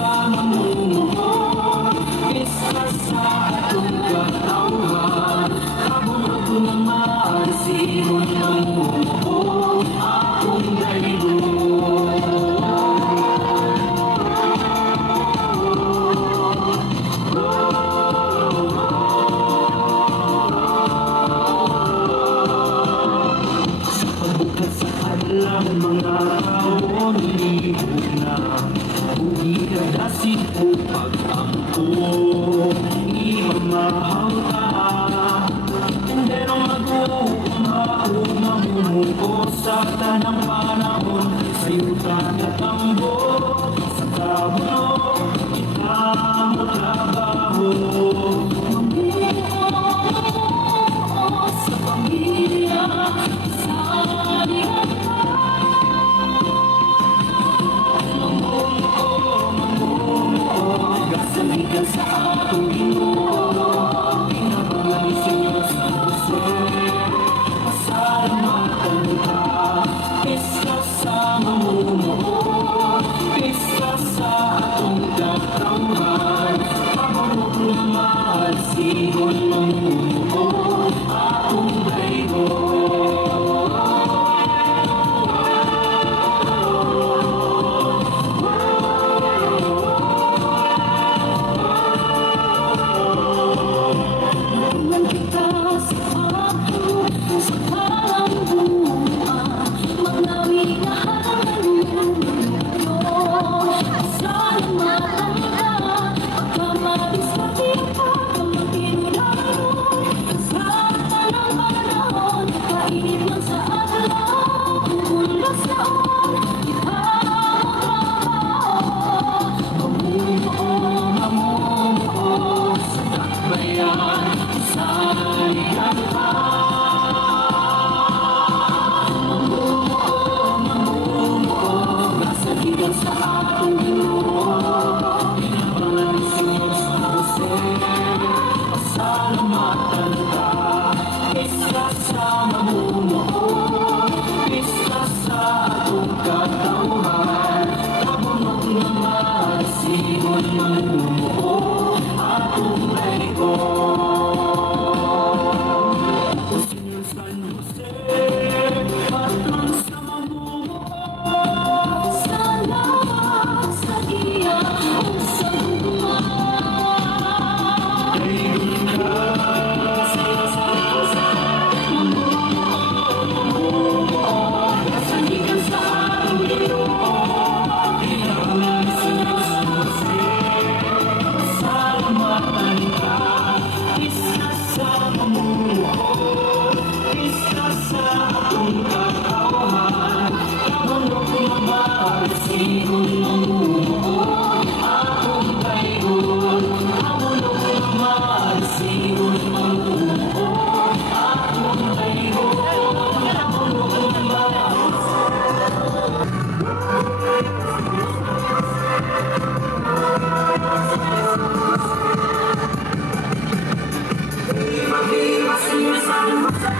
sa mamumuo, pista sa atong katawan. Kabulok na maarsigon mamumuo, akong daligon. Ang mga tao nilihog na ugi kadasin o pag-ampo imamahal ka pero mag-uumao mamumuko sa tanang panahon sa yuta na tambo sa tabulo kita mo trabaho mamumuko sa pamilya sa lihat. Gasaligan sa atong Ginoo, pinabangan sa Diyos San Jose. Pasalamatan ka, pista sa mamumuo, pista sa atong katawan. Pabulok na mahal, sigon mamumuo, atong daygon. Sa atong Ginoo, pinabangan sa Diyos San Jose. Pasalamatan ka, pista sa mamumuo, pista sa atong katawan. Kabulok na mahal, sigon mamumuo, atong daygon. O Señor San Jose, patron sa mamumuo, sigon mamumuo, atong daygon. Kabulok na mahal, sigon mamumuo, atong daygon. Kabulok na mahal. Viva, viva, Señor San Jose.